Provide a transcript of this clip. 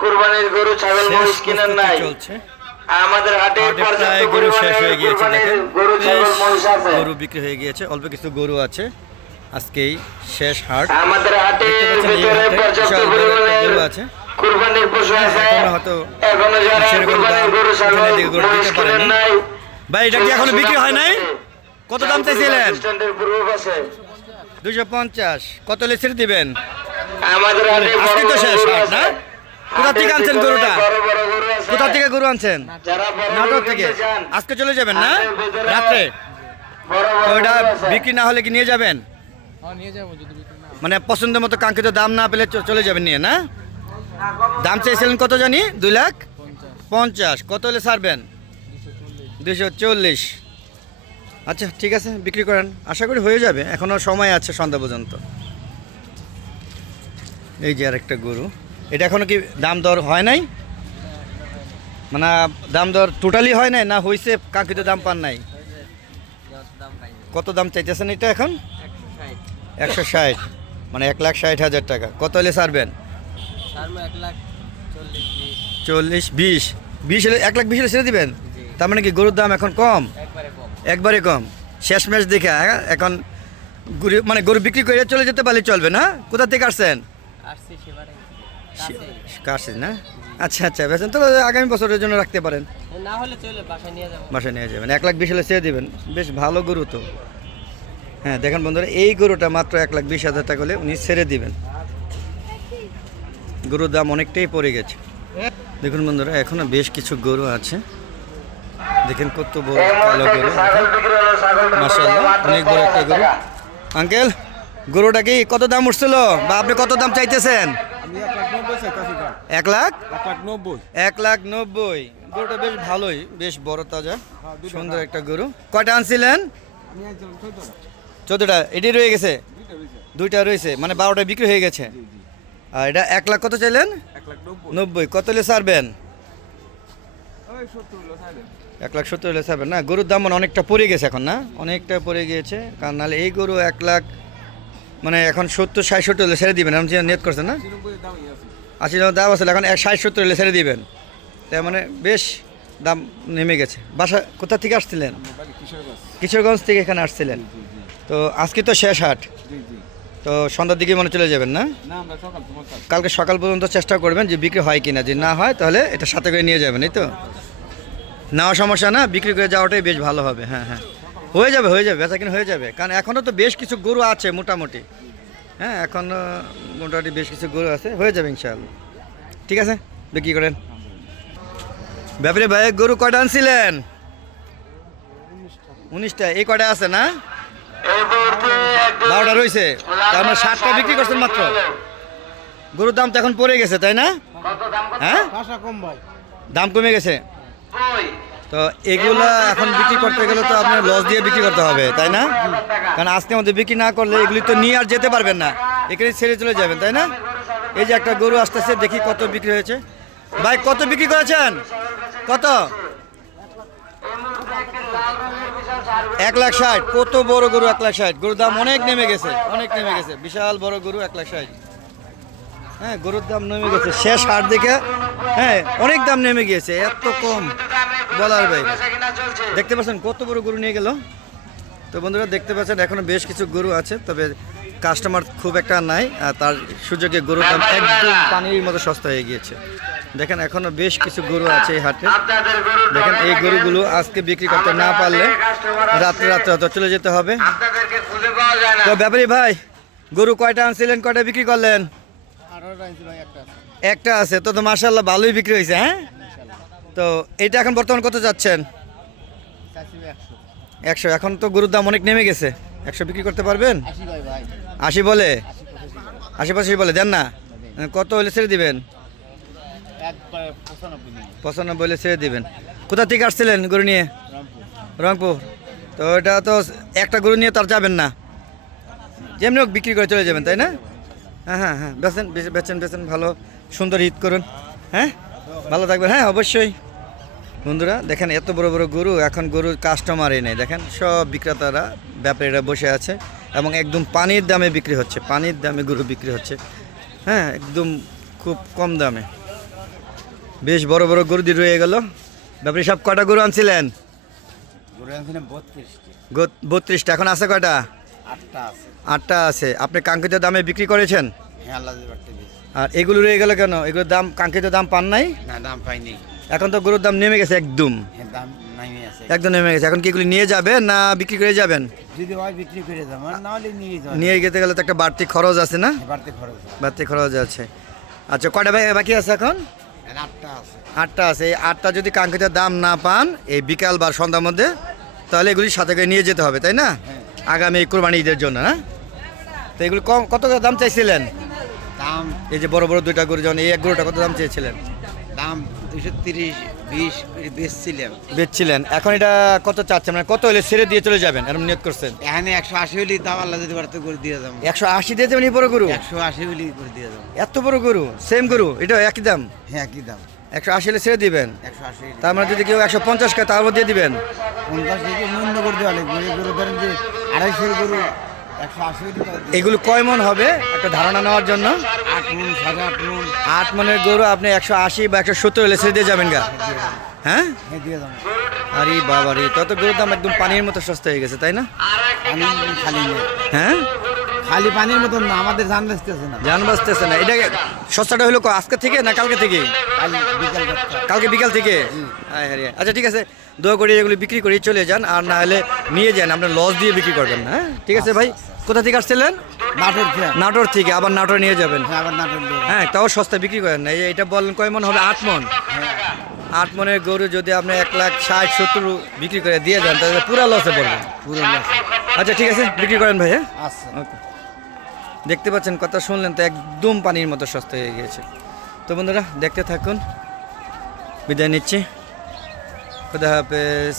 কুরবানির গরু ছাগল মহিষ কিনেন নাই চলছে আমাদের হাটে পর্যাপ্ত গরু শেষ হয়ে গিয়েছে কুরবানির দেখেন গরু ছাগল মহিষ আছে গরু বিক্রি হয়ে গিয়েছে অল্প কিছু গরু আছে আজকেই শেষ হাট আমাদের হাটে দেখতে পাচ্ছেন এই ভিতরে হাটে পর্যাপ্ত বিশাল বড় একটা পরিমাণে গরু আছে কুরবানির পশু আছে এখনো হয়তো এখনো যারা সেরকম কুরবানির দাম গরু ছাগল এখানে দিকে গরু মহিষ দিতে কিনেন পারেনি। নাই ভাই এটা কি এখনো বিক্রি হয় নাই কত দাম চাইছিলেন স্ট্যান্ডের পূর্ব পাশে 250 কত লিটার দিবেন আমাদের হাটে আজকে তো বড় শেষ গরু হাট আছে। না কোথা থেকে আনছেন হাটের গরুটা ভিতরে বড় বড় গরু আছে। কোথা থেকে গরু আনছেন যারা বড় গরু নাটক থেকে কিনতে চান, আজকে চলে যাবেন না হাটের ভিতরে রাত্রে বড় তো বড় এটা গরু আছে। বিক্রি না হলে কি নিয়ে যাবেন নিয়ে যাবো যদি বিক্রি না মানে পছন্দ মতো কাঙ্ক্ষিত দাম না পেলে চলে যাবেন নিয়ে না দাম চাইছিলেন কত জানি 2,50,000 কত হলে ছাড়বেন 240 আচ্ছা ঠিক আছে বিক্রি করেন আশা করি হয়ে যাবে এখনও সময় আছে সন্ধ্যা পর্যন্ত এই যে আর একটা গরু এটা এখনো কি দাম দর হয় নাই মানে দাম দর টোটালি হয় নাই না হয়েছে কাঙ্ক্ষিত দাম পান নাই কত দাম চাইতেছেন এটা এখন 160 মানে 1,60,000 টাকা কত হলে ছাড়বেন 40 20 হলে 1,20,000 হলে ছেড়ে দিবেন তার মানে কি গরুর দাম এখন কম একবারে কম শেষ ম্যাচ দেখে এখন গরু মানে গরু বিক্রি করে চলে যেতে পারলে চলবে না কোথা থেকে আসছেন কাশি না আচ্ছা আচ্ছা বেছেন তো আগামী বছরের জন্য রাখতে পারেন না হলে চলে বাসায় নিয়ে যাবো বাসায় নিয়ে যাবেন 1,20,000 হলে ছেড়ে দেবেন বেশ ভালো গরু তো হ্যাঁ দেখেন বন্ধুরা এই গরুটা মাত্র 1,20,000 টাকা হলে উনি ছেড়ে দিবেন গরুর দাম অনেকটাই পড়ে গেছে দেখুন বন্ধুরা এখনো বেশ কিছু গরু আছে দেখেন কত বড় কালো গরু ছাগল বিক্রি হলো, ছাগলটা মাশাআল্লাহ মাত্র অনেক বড় একটা 6,000 গরু টাকা। আঙ্কেল গরুটা কি কত দাম উঠছিল বা আপনি কত দাম চাইতেছেন আমি 1,90,000 চাইতাছি ভাই 1,90,000 1,90,000 গরুটা বেশ ভালোই বেশ বড় তাজা সুন্দর একটা গরু কয়টা আনছিলেন আমি একজন 14টা এটি রয়ে গেছে দুইটা রয়েছে মানে 12টা বিক্রি হয়ে গেছে আর এটা 1,00,000 কত চাইলেন 90 কত হলে ছাড়বেন 1,70,000 হলে ছাড়বেন না গরুর দাম মানে অনেকটা পড়ে গেছে এখন না অনেকটা পড়ে গিয়েছে কারণ নাহলে এই গরু 1,00,000 মানে এখন 70-60 হলে ছেড়ে দিবেন আমি নিয়ত করছেন না 80 দাম আছে এখন 60-70 হলে ছেড়ে দিবেন তাই মানে বেশ দাম নেমে গেছে বাসা কোথা থেকে আসছিলেন কিশোরগঞ্জ থেকে এখানে আসছিলেন তো আজকে তো শেষ হাট তো সন্ধ্যার দিকে মনে চলে যাবেন না কালকে সকাল পর্যন্ত চেষ্টা করবেন যে বিক্রি হয় কিনা যদি না হয় তাহলে এটা সাথে করে নিয়ে যাবেন এই তো নেওয়া সমস্যা না বিক্রি করে যাওয়াটাই বেশ ভালো হবে হ্যাঁ হ্যাঁ হয়ে যাবে বেচা কিনা হয়ে যাবে কারণ এখনও তো বেশ কিছু গরু আছে মোটামুটি হ্যাঁ এখনও মোটামুটি বেশ কিছু গরু আছে হয়ে যাবে ইনশাআল্লাহ ঠিক আছে বিক্রি করেন ব্যাপারে ভাই গরু কয়টা আনছিলেন 19টা এই কয়টা আছে না এই মুহূর্তে একদম 12টা রয়েছে তার মানে 7টা বিক্রি করছেন মাত্র গরুর দাম তো এখন পড়ে গেছে তাই না কত দাম কত? হ্যাঁ ভাষা কম ভাই দাম কমে গেছে কই? তো এগুলা এখন বিক্রি করতে গেলে তো আপনার লস দিয়ে বিক্রি করতে হবে তাই না কারণ আজকের মধ্যে বিক্রি না করলে এগুলি তো নিয়ে আর যেতে পারবেন না এখানে ছেড়ে চলে যাবেন তাই না এই যে একটা গরু আসতেছে দেখি কত বিক্রি হয়েছে ভাই কত বিক্রি করেছেন কত এই মুহূর্তে একটি লাল রঙের বিশাল ষাঁড় 1,60,000 কত বড় গরু 1,60,000 গরুর দাম অনেক নেমে গেছে বিশাল বড় গরু 1,60,000 হ্যাঁ গরুর দাম নেমে গেছে শেষ হাট দেখে হ্যাঁ অনেক দাম নেমে গিয়েছে এত কম বলার বাইরে বেচাকেনা চলছে। দেখতে পাচ্ছেন কত বড় গরু নিয়ে গেল তো বন্ধুরা দেখতে পাচ্ছেন এখনো বেশ কিছু গরু আছে তবে কাস্টমার খুব একটা নাই আর তার সুযোগে গরুর দাম একদম পানির মতো সস্তা হয়ে গিয়েছে দেখেন এখনো বেশ কিছু গরু আছে এই হাটে আপনাদের গরুর দেখেন দাম এই একদম গরুগুলো আজকে বিক্রি করতে না পারলে রাত্রে হয়তো চলে যেতে হবে আপনাদেরকে খুঁজে পাওয়া যায় না তো ব্যাপারী ভাই গরু কয়টা আনছিলেন কয়টা বিক্রি করলেন 18টা ইঞ্চি ভাই একটা একটা আছে তো মাশাআল্লাহ ভালোই বিক্রি হয়েছে হ্যাঁ তো এটা এখন বর্তমান কত যাচ্ছেন চাইছি 100 এখন তো গরুর দাম অনেক নেমে গেছে 100 বিক্রি করতে পারবেন 80 ভাই 80 বলে আশেপাশে বলে দেন না কত হলে ছেড়ে দিবেন একবার 95 নিয়ে 95 হলে ছেড়ে দিবেন কোথা থেকে আসছিলেন গরু নিয়ে রংপুর তো এটা তো একটা গরু নিয়ে তো আর যাবেন না যেমনি হোক বিক্রি করে চলে যাবেন তাই না হ্যাঁ হ্যাঁ হ্যাঁ বেচেন ভালো সুন্দর ঈদ করুন হ্যাঁ ভালো থাকবেন হ্যাঁ অবশ্যই বন্ধুরা দেখেন এত বড় বড় গরু এখন গরুর কাস্টমারই নেই দেখেন সব বিক্রেতারা ব্যাপারীরা বসে আছে এবং একদম পানির দামে বিক্রি হচ্ছে পানির দামে গরু বিক্রি হচ্ছে হ্যাঁ একদম খুব কম দামে বেশ বড় বড় গরু দিয়ে রয়ে গেল। ব্যাপারী সব কটা গরু আনছিলেন? গরু আনছিলাম 32টি, 32টা। এখন আছে কয়টা? 8টা আছে। 8টা আছে। আপনি কাঙ্ক্ষিত দামে বিক্রি করেছেন? হ্যাঁ, আল্লাহ বাড়তে দিয়েছে। আর এগুলো রয়ে গেল কেন? এগুলোর দাম কাঙ্ক্ষিত দাম পান নাই? না, দাম পাইনি। এখন তো গরুর দাম নেমে গেছে একদম, হ্যাঁ, দাম নামে আছে। একদম নেমে গেছে। এখন কি এগুলি নিয়ে যাবেন না বিক্রি করে যাবেন? যদি হয় বিক্রি করে যাবো, আর না হলে নিয়ে যাবো। নিয়ে যেতে গেলে তো একটা বাড়তি খরচ আছে না? বাড়তে খরচ হয়। বাড়তি খরচ আছে। আচ্ছা, কয়টা বাকি আছে এখন? 8টা আছে। 8টা আছে। এই 8টা যদি কাঙ্ক্ষিত দাম না পান এই বিকাল বা সন্ধ্যার মধ্যে, তাহলে এগুলি সাথে করে নিয়ে যেতে হবে, তাই না? আগামী কোরবানি ঈদের জন্য, না? তো এগুলি কত দাম চাইছিলেন? দাম এই যে বড় বড় দুইটা গরু, যখন এই এক গরুটা কত দাম চেয়েছিলেন? দাম 230, 20 করে বেচছিলাম। বেচছিলেন। এখন এটা কত চাচ্ছেন? মানে কত হলে ছেড়ে দিয়ে চলে যাবেন এরকম নিয়ত করছেন? এখানে 180 হলে দাম আল্লাহ যদি বাড়তে করে দিয়ে যাবো। 180 দিয়ে যাবেন এই বড় গরু? 180 হলে করে দিয়ে যাবো। এত বড় গরু, সেম গরু, এটা একই দাম? হ্যাঁ, কি দাম? 180 হলে ছেড়ে দিবেন? 180। তার মানে যদি কেউ 150 খায় তারপর দিয়ে দিবেন? 50 থেকে মূল্য করে দেওয়া লাগবে। এই গরু ধরেন যে 250 গরু 180 হলে তাও দিয়ে এগুলো কয় মন হবে একটা ধারণা নেওয়ার জন্য? 8 মণ, 8.5 মণ। 8 মনের গরু আপনি 180 বা 170 হলে ছেড়ে দিয়ে যাবেন গা? হ্যাঁ? হ্যাঁ, দিয়ে যাবো। আরে বাবা রে, তত গরুর দাম একদম পানির মতো সস্তা হয়ে গেছে, তাই না? পানি খালি নেই। হ্যাঁ, খালি পানির মতন না, আমাদের জান বেচতেছে না। জান বাঁচতেছে না। এটা সস্তাটা হলো আজকে থেকে না কালকে থেকে? কাল বিকাল 4টা। কালকে বিকাল থেকে? হ্যাঁ হ্যাঁ। আচ্ছা ঠিক আছে, দোয়া করি এগুলো বিক্রি করে চলে যান, আর না হলে নিয়ে যান, আপনার লস দিয়ে বিক্রি করবেন না। হ্যাঁ ঠিক আছে ভাই। কোথা থেকে আসছিলেন? নাটোর থেকে। নাটোর থেকে। আবার নাটোর নিয়ে যাবেন? হ্যাঁ, আবার নাটোর দিয়ে। হ্যাঁ, তাও সস্তা বিক্রি করেন না। এটা বলেন কয় মন হবে? 8 মন। 8 মনের গরু যদি আপনি 1,60,70 বিক্রি করে দিয়ে যান তাহলে পুরো লসে পড়বেন। পুরো লস। আচ্ছা ঠিক আছে, বিক্রি করেন ভাই। হ্যাঁ, আচ্ছা। ওকে। দেখতে পাচ্ছেন, কথা শুনলেন তো, একদম পানির মতো সস্তা হয়ে গিয়েছে। তো বন্ধুরা দেখতে থাকুন, বিদায় নিচ্ছি। খুদা হাফেজ।